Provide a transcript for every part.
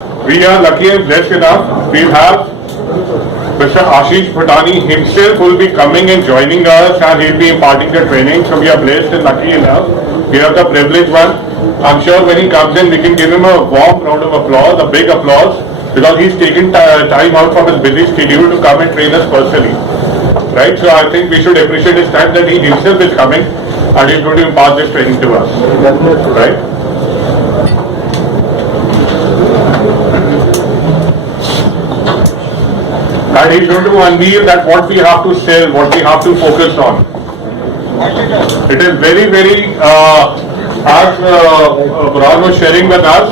We are lucky and blessed enough. We have Mr. Ashish Bhatani himself will be coming and joining us, and he'll be imparting the training. So we are blessed and lucky enough. We have the privileged one. I'm sure when he comes in, we can give him a warm round of applause, a big applause, because he's taken time out from his busy schedule to come and train us personally. Right? So I think we should appreciate his time that he himself is coming and he's going to impart this training to us. Right? And he's going to unveil that what we have to sell, what we have to focus on. It is very, very, as Brian was sharing with us,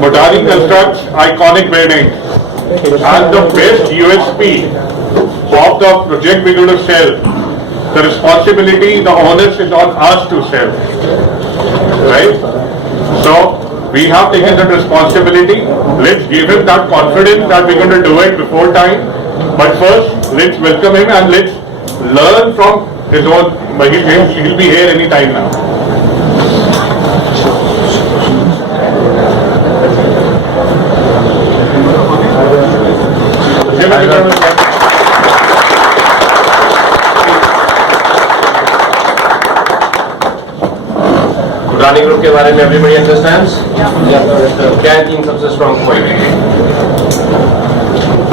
Bhatani constructs iconic buildings. And the best USP of the project we're going to sell, the responsibility, the onus is on us to sell. Right? So, we have taken that responsibility. Let's give him that confidence that we're going to do it before time. But first, let's welcome him and let's learn from his own. He'll be here any time now. Bhatani Group के बारे में everybody understands? क्या है तीन सबसे strong point?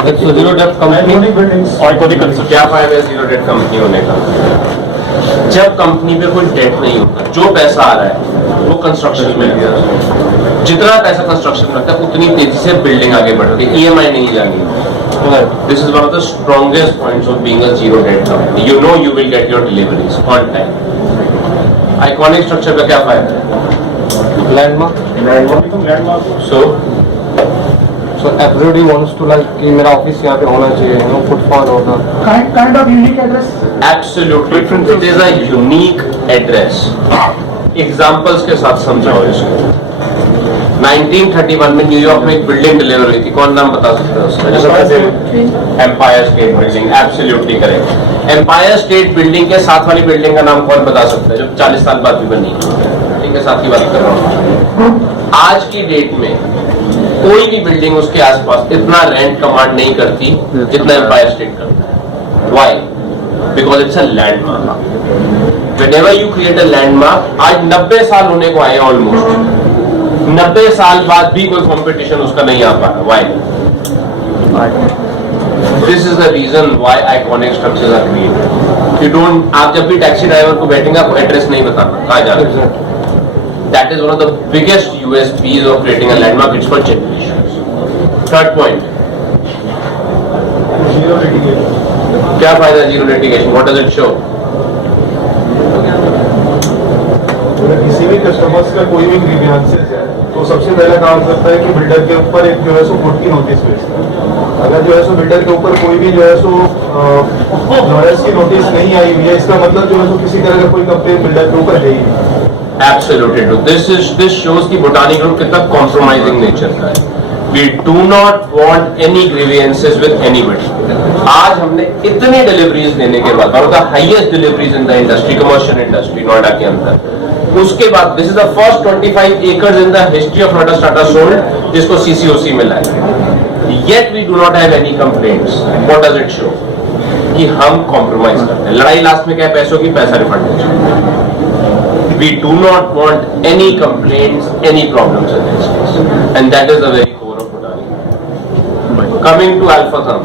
एक zero depth company और कोई कंसेप्ट। क्या फायदा है जीरो डेट कंपनी होने का? जब कंपनी पे कोई डेट नहीं होता, जो पैसा आ रहा है वो कंस्ट्रक्शन में लगता है। जितना पैसा कंस्ट्रक्शन में लगता है उतनी तेजी से बिल्डिंग आगे बढ़ रही है, EMI नहीं जाएगी। This is one of the strongest points of being a zero debt company. You know you will get your deliveries on time. Iconic structure का क्या फायदा है? Landmark. So everybody wants to like कि मेरा office यहाँ पे होना चाहिए, फुटफॉल होना। kind of unique address. absolutely it is a unique address. Examples के साथ समझाओ इसको। 1931 में न्यूयॉर्क में एक बिल्डिंग डिलीवर हुई थी, कौन नाम बता सकता है उसका? जैसे Empire State Building, absolutely correct. Empire State Building के साथ वाली बिल्डिंग का नाम कौन बता सकता है जो 40 साल बाद भी बनी? ठीक है, साथ की बात कर रहा हूँ। आज की डेट में कोई भी बिल्डिंग उसके आसपास इतना रेंट कमांड नहीं करती जितना एम्पायर स्टेट करता है। Why? Because it's a landmark. Whenever you create a landmark, आज 90 साल होने को आए ऑलमोस्ट, 90 साल बाद भी कोई कंपटीशन उसका नहीं आ पा रहा। Why? This is the reason why iconic structures are created. You don't, आप जब भी टैक्सी ड्राइवर को बैठेंगे आपको एड्रेस नहीं बताना कहाँ जा रहे हैं। That is one of the biggest USPs of creating a landmark. It's for generations. Third point. Zero litigation. क्या फायदा है zero litigation? What does it show? किसी भी कस्टमर्स का कोई भी ग्रीवियंसेस है तो सबसे पहला काम करता है कि बिल्डर के ऊपर एक जो है सो 40 नोटिस भेजता है। अगर जो है सो बिल्डर के ऊपर कोई भी जो है सो लॉयर्स की नोटिस नहीं आई हुई है, इसका मतलब जो है सो किसी तरह का कोई कंप्लेन बिल्डर के ऊपर है ही नहीं। Absolutely true. This shows कि Bhatani Group कितना compromising nature का है. We do not want any grievances with anybody. आज हमने इतनी deliveries देने के बाद, one of the highest deliveries in the industry, commercial industry, Noida के अंदर, उसके बाद this is the first 25 acres in the history of Noida Strata sold जिसको CCOC मिला है. Yet we do not have any complaints. What does it show? कि हम compromise करते हैं. लड़ाई लास्ट में क्या है? पैसों की, पैसा रिफंड हो जाए. We do not want any complaints, any problems in this case, and that is the very core of Bhatani. Coming to Alpha Thumb,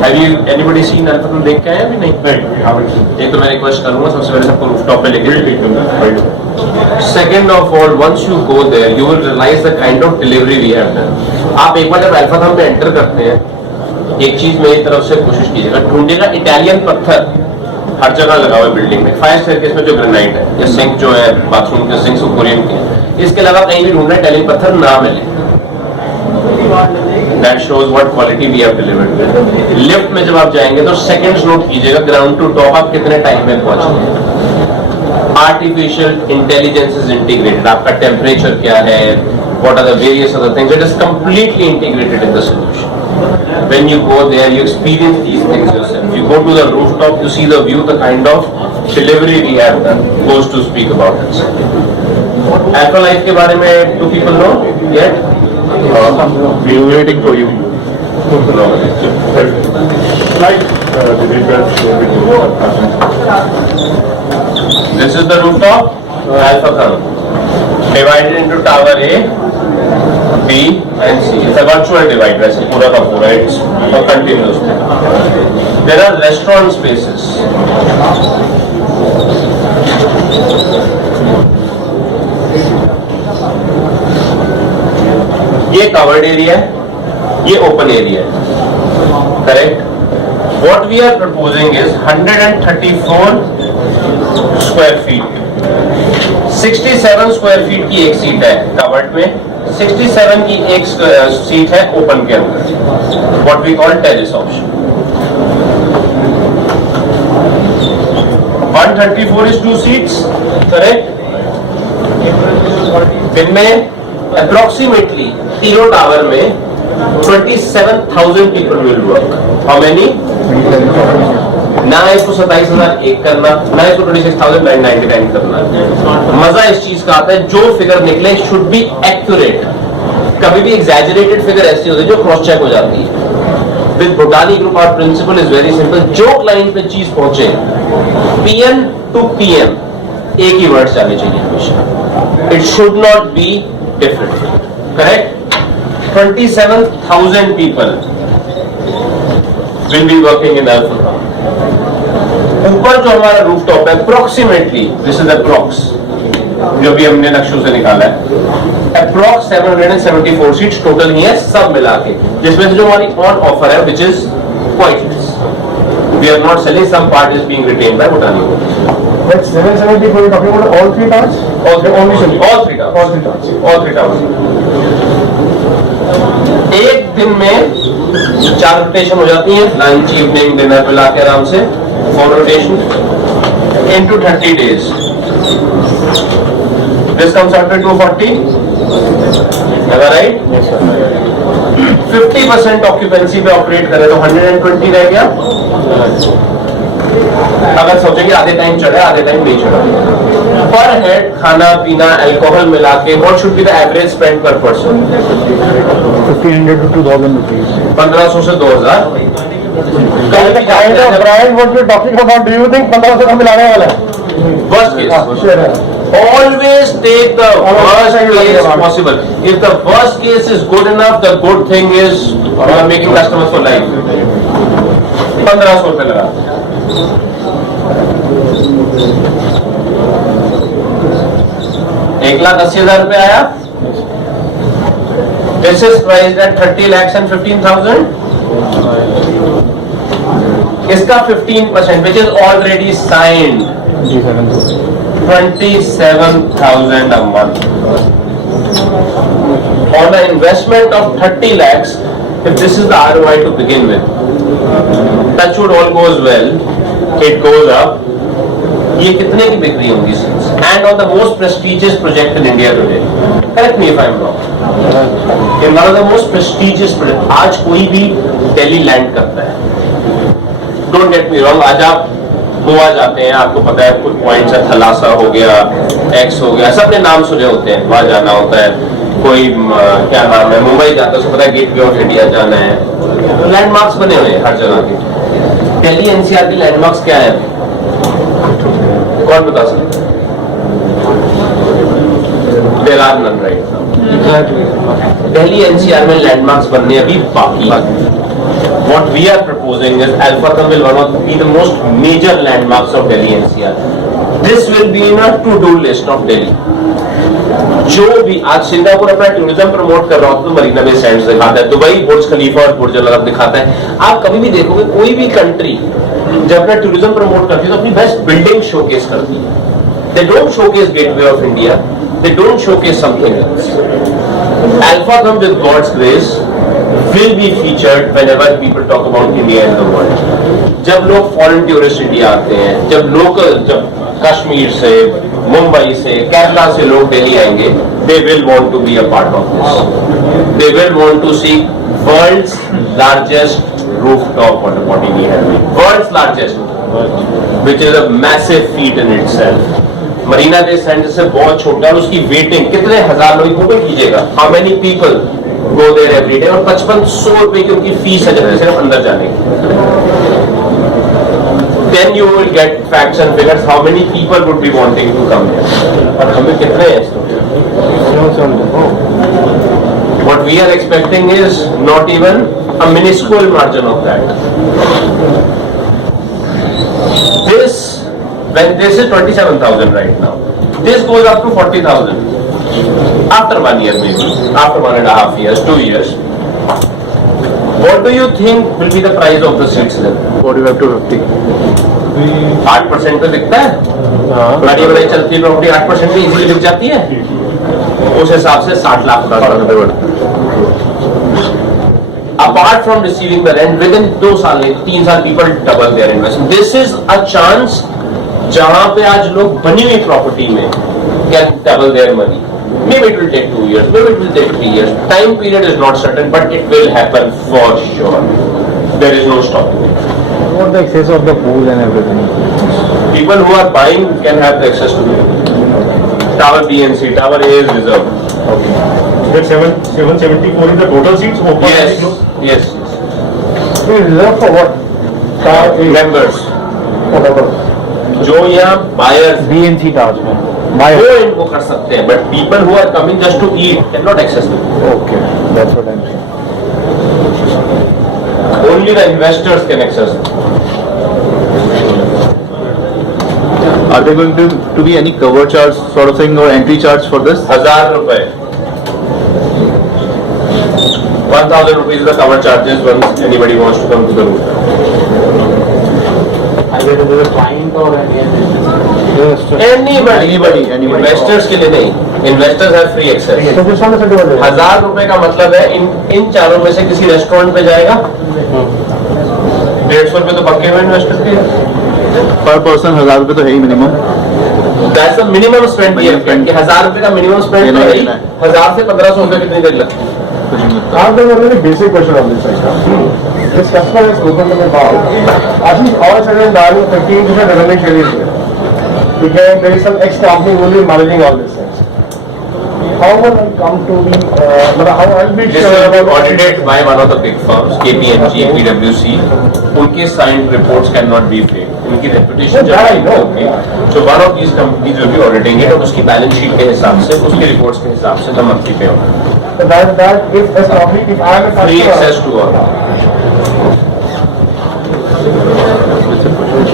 have you anybody seen Alpha Thumb? देख के आए अभी नहीं? एक तो मैं रिक्वेस्ट करूँगा सबसे पहले सबको रूफटॉप पे लेके। Second of all, once you go there, you will realize the kind of delivery we have done. आप एक बार जब Alpha Thumb पे एंटर करते हैं, एक चीज मेरी तरफ से कोशिश कीजिएगा, ढूंढिएगा इटालियन पत्थर हर जगह लगा हुआ है बिल्डिंग में। फायर स्टेयरकेस में जो ग्रेनाइट है या सिंक जो है बाथरूम के सिंक्स कोरियन के, इसके अलावा कहीं भी ढूंढना इटालियन पत्थर ना मिले। That shows what quality we have delivered. Lift में जब आप जाएंगे तो सेकंड्स नोट कीजिएगा, ग्राउंड टू टॉप आप कितने टाइम में पहुंचे। आर्टिफिशियल इंटेलिजेंस इज इंटीग्रेटेड, आपका टेम्परेचर क्या है, what are the various other things, it is completely integrated in the solution. When you go there, you experience these things yourself. You go to the rooftop, you see the view, the kind of delivery we have done goes to speak about itself. Alpha life के बारे में to people know yet? We are waiting for you. Like, This is the rooftop, Alpha Thumb, divided into tower A, B and C. It's a virtual divide, वैसे पूरा का पूरा, it's a continuous thing. There are restaurant spaces. ये covered area है, ये open area है, correct? What we are proposing is 134 square feet, 67 square feet की एक सीट है कवर्ड में, 67 की एक सीट है ओपन के अंदर, what we call terrace option. 134 is 2 seats, correct? दिन में अप्रोक्सीमेटली तीनों टावर में 27,000 people will work. How many? ना इसको 27,001 करना, ना इसको 26,999 करना. मजा इस चीज का आता है, जो फिगर निकले शुड बी एक्यूरेट. कभी भी एग्जैजरेटेड फिगर ऐसी होती है जो क्रॉस चेक हो जाती है. With Bhutani group our principal is very simple. जो क्लाइंट पे चीज पहुंचे, पीएम टू पीएम एक ही वर्ड आने चाहिए हमेशा. It should not be different, correct? 27,000 people will be working in Alpha. ऊपर जो हमारा रूफटॉप है अप्रोक्सीमेटली, दिस इज अप्रोक्स, जो भी हमने नक्शों से निकाला है, अप्रोक्स 774 सीट्स टोटल ही है सब मिला के, जिसमें से जो हमारी ऑन ऑफर है which is quite less. We are not selling, some part is being retained by Bhutani. But 774, you're talking about all three towers? All three towers. एक दिन में 4 रोटेशन हो जाती है, लंच इवनिंग डिनर मिला के आराम से 4 rotation into 30 days. This comes out to 240. Am I right? Yes, sir. 50% occupancy पे ऑपरेट करें तो 120 रह गया. अगर सोचेंगे आधे टाइम चढ़ा आधे टाइम नहीं चढ़ा. पर हेड खाना पीना अल्कोहल मिला के what should be the average spend पर पर्सन? 1,500 to 2,000 rupees. 1500 से 2000. The kind of brand what we're talking about, do you think 1500 का मिलाने वाला है? Worst case. Sure. Always take the worst case possible. If the worst case is good enough, the good thing is you are making customers for life. 1500 रुपए लगा. ₹1,80,000 आया. This is priced at 30 lakhs and 15,000. इसका 15% which is already signed, 27,000 a month. On an investment of 30 lakhs, if this is the ROI to begin with, touch wood all goes well, it goes up. ये कितने की बिक्री होंगी seats? And on the most prestigious project in India today. Correct me if I'm wrong. In one of the most prestigious project, आज कोई भी Delhi land करता है. Don't get me wrong, आज आप गोवा जाते हैं, आपको पता है कुछ पॉइंट्स है, थलासा हो गया, एक्स हो गया, सबने नाम सुने होते हैं, वहां जाना होता है. कोई क्या नाम है, मुंबई जाता है, उसको पता है गेटवे ऑफ इंडिया जाना है. लैंडमार्क्स बने हुए हैं हर जगह के. दिल्ली एनसीआर के लैंडमार्क्स क्या है? कौन बता सकते? There are none right now. Delhi NCR में लैंडमार्क्स बनने अभी बाकी है. What we are proposing is Alpha Thumb will be the most major landmarks of Delhi NCR. This will be in a to-do list of Delhi. जो भी आज Singapore अपना tourism promote कर रहा होता है तो मरीना बे सैंड्स दिखाता है, दुबई बुर्ज खलीफा और बुर्ज अल अरब दिखाता है. आप कभी भी देखोगे कोई भी कंट्री जब अपना टूरिज्म प्रमोट करती है तो अपनी बेस्ट बिल्डिंग शोकेस करती है. They don't showcase Gateway of India. They don't showcase something else. Alpha Thumb with God's grace will be featured whenever people talk about India in the world. जब लोग foreign tourist India आते हैं, जब कश्मीर से, मुंबई से, केरला से लोग दिल्ली आएंगे, they will want to be a part of this. They will want to see world's largest rooftop water body we have. World's largest, which is a massive feat in itself. Marina Bay Sand से बहुत छोटा है, उसकी waiting कितने हजार लोग Google कीजिएगा, how many people go there every day, और 5500 रुपए की उनकी फीस है जब सिर्फ अंदर जाने की। Then you will get facts and figures how many people would be wanting to come here. और हमें कितने हैं? What we are expecting is not even a minuscule margin of that. This, when this is 27,000 right now, this goes up to 40,000 after 1 year maybe, after 1.5 years, 2 years. What do you think will be the price of the seats then? 45 to 50. 8% पे बिकता है, बड़ी बड़ी चलती property 8% पे easily बिक जाती है, उस हिसाब से 60 लाख का। Apart from receiving the rent within 2 साल 3 साल people double their investment. This is a chance जहां पे आज लोग बनी हुई प्रॉपर्टी में can double their money. Maybe it will take 2 years, maybe it will take 3 years. Time period is not certain, but it will happen for sure. There is no stopping it. What the access of the pool and everything? People who are buying can have the access to it. Tower B and C, Tower A is reserved. That 774 is the total seats open? Yes, yes. Reserved for what? Members. Whatever. जो यहाँ buyers B and C towers में. वो इनको कर सकते हैं, but people who are coming just to eat cannot access them. Okay, that's what I'm saying. Only the investors can access them. Are there going to be any cover charge sort of thing or entry charge for this? 1,000 रुपए. 1,000 rupees is the cover charges once anybody wants to come to the room. Either there is a client or Anybody. Investors के लिए नहीं. Investors have free access. 1,000 रुपए का मतलब है इन चारों में से किसी रेस्टोरेंट पे जाएगा, 150 रुपए तो पक्के हुए इन्वेस्टर के. Per person 1000 रुपए तो है ही minimum. That's the minimum spend भी है कि 1,000 रुपए का मिनिमम स्पेंड तो है ही. 1,000 से 1,500 रुपए कितनी देर लगती है? I have a very basic question on this side. This customer has spoken to me about, actually all said and done, 15% revenue share is here. Because there is some ex-company who will be managing all these things. How will I come to the, how I will be This sure will be about audited by one of the big firms, KPMG, PwC. उनके signed reports cannot be fake. उनकी reputation Yeah, I know. होगी. So one of these companies will be auditing it और उसकी balance sheet के हिसाब से, उसकी reports के हिसाब से the monthly pay होगा. So that if as company, if I am a Free customer, access to all.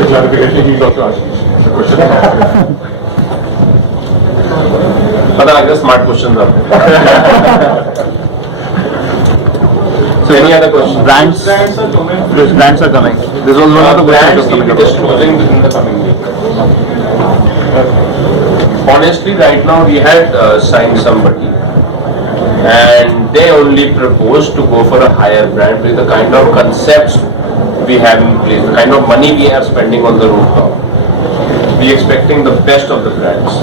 Clarification, he's also asking the question. पता लग गया smart questions आपको. So Any other questions? brands are coming. This was one of the Brands questions will be coming up. disclosing within the coming week. Honestly, right now we had signed somebody, and they only proposed to go for a higher brand with the kind of concepts we have in place, the kind of money we are spending on the rooftop. We expecting the best of the brands.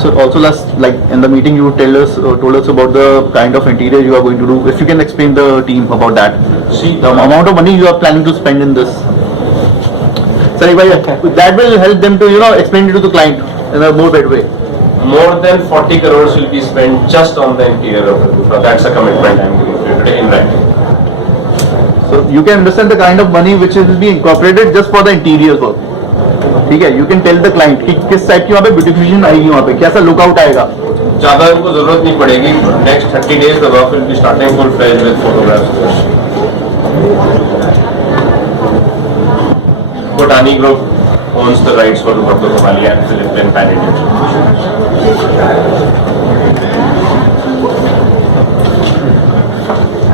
So also last, like in the meeting you told us about the kind of interior you are going to do. If you can explain the team about that. See, The amount of money you are planning to spend in this. Sorry, that will help them to, explain it to the client in a more better way. more than 40 crores will be spent just on the interior of the rooftop. That's a commitment I am giving to you today in writing. So you can understand the kind of money which will be incorporated just for the interior work. ठीक है, you can tell the client कि किस type की वहाँ पे beautification आएगी, वहाँ पे कैसा लुकआउट आएगा. ज्यादा इनको जरूरत नहीं पड़ेगी. Next 30 days the work will be starting full fledged with photographs. Botani Group owns the rights for Roberto Cavalli and Philippine Pan-Indian.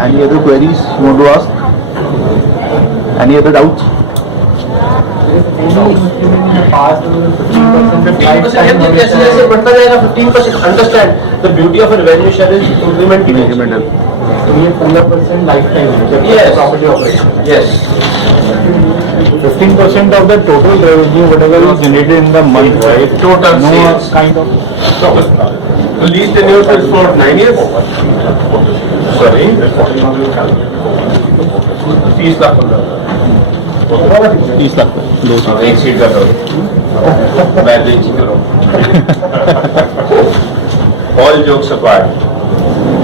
Any other queries you want to ask? Any other doubts? 15% जैसे जैसे बढ़ता जाएगा 15%. Understand the beauty of a revenue share is incremental. ये 15% lifetime है. Yes. Property operation. Yes. 15% of the total revenue, whatever is generated in the month, right? Total No sales. kind of. The lease tenure is for 9 years. Sorry. 30 lakh 30 lakh. एक seat का करो. मैं 2 करो. All jokes apart,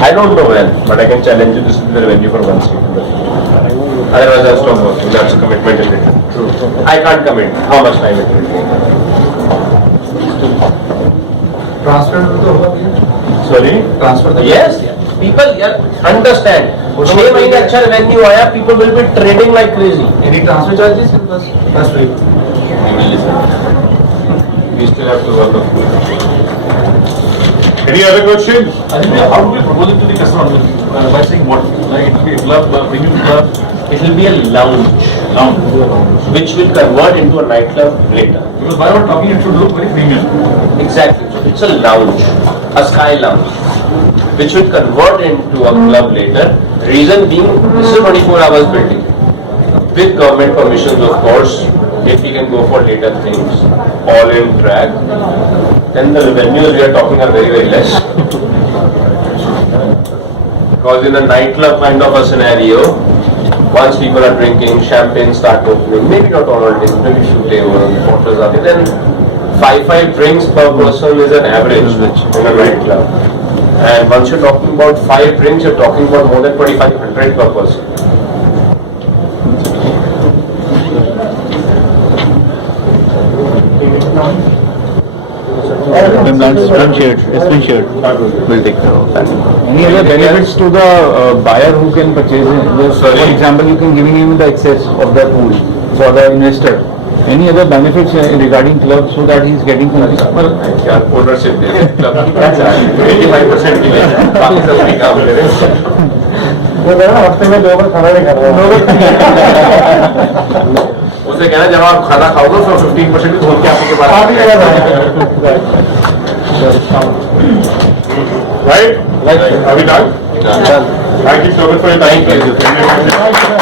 I don't know when, but I can challenge you. This will be the venue for one seat. Otherwise, I'll stop working. That's a commitment in it. I can't commit how much time it will take. Transfer तो होगा भैया Sorry? Transfer Yes, people understand. 6 महीने अच्छा revenue आया, people will be trading like crazy. Any transfer charges बस free We still have to work on. Any other questions? I think how do we propose it to the customer by saying what? Like it will be a club, premium club, It will be a lounge, which will convert into a nightclub later. because by our talking it should look very premium. Exactly. It's a lounge, a sky lounge, which will convert into a club later. Reason being, this is 24 hours building. With government permissions, of course, if we can go for later things, all in track, then the revenues we are talking are very, very less. Because in a nightclub kind of a scenario, once people are drinking, champagne start opening, maybe not all days, maybe few tables, bottles are there, then 5 drinks per person is an average in a nightclub. And once you're talking about 5 drinks, you're talking about more than 2,500 per person. It's been shared. We'll take care of that. Any other benefits to the buyer who can purchase it? Just for Sorry? example, you can giving him the access of the pool for the investor. Any other benefits regarding club so that he's getting something? Well, यार ownership दे रहे club की 85% की ले जाए, बाकी सब free काम ले रहे हैं। वो कह रहा हफ्ते में 2 बार खाना नहीं खा रहा उसे कहना जब आप खाना खाओगे तो 15% घूम के आपके पास आप ही कह रहा Right? Are we done? Done. Thank you so much for your time. Thank you. है